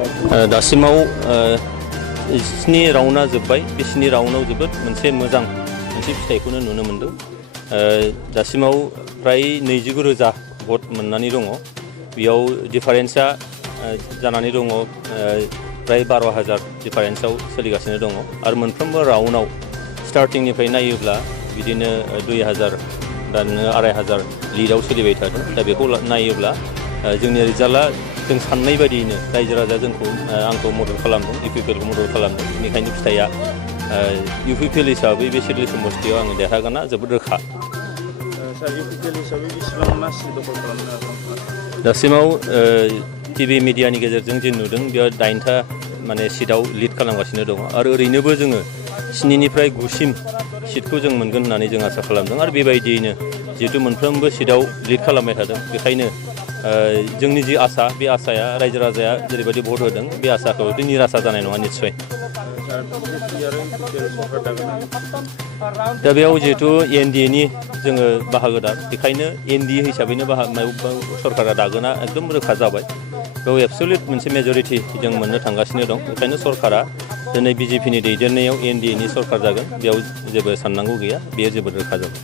दासिमाव 7 राउन्डआ जोब्बाय बे 7 राउन्डआव जोबोद मोजां फिथाइखौनो नुनो मोनदों दासिमाव फ्राय 29,000 भट मोननानै दङ बेयाव डिफारेन्सआ जानानै दङ फ्राय 12,000 डिफारेन्सआव सोलिगासिनो दङ आरो मोनफ्रोमबो राउन्डआव स्टार्टिंनिफ्राय नायोब्ला बिदिनो 2,000 दा 2,500 लिडआव सोलिबाय थादों दा बेखौ नायोब्ला जोंनि रिजाल्टआ जों साननाय बायदियैनो रायजो राजा जोंखौ आंखौ मदद खालामदों इउपिपिएलखौ मदद खालामदों बेनिखायनो फिथाइया इउपिपिएल हिसाबै बे सिडली समस्तियाव आङो देरहागोना जोबोद रोखा इउपिपिएल हिसाबै बेसेबां मासि दखल खालामनो हागोन दासिमाव टिभि मिडियानि गेजेरजों जे नुदों बेयाव 9टा माने सिटआव लिड खालामगासिनो दङ आरो ओरैनोबो जोङो 7निफ्राय 9सिम सिटखौ जों मोनगोन होननानै जों आसा खालामदों आरो बेबायदियैनो जिहेतु मोनफ्रोमबो सिटआव लिड खालामबाय थादों बेखायनो जोंनि जि आसा बे आसाया रायजो राजाया जेरैबायदि भट होदों बे आसाखौ निराशा जानाय नङा निस्सय दा बेयाव जिहेतु एनडिएनि जोङो बाहागोदार बेखायनो एनडिए हिसाबैनो सरकारा दागोना एकदम रोखा जाबाय बेयाव एबसुलिट मोनसे मेजरिटि जों मोननो थांगासिनो दं बेखायनो सरकारा दिनै बिजेपिनि दैदेननायाव एनडिएनि सरकार जागोन बेयाव जेबो साननांगौ गैया बेयो जोबोद रोखा जाबाय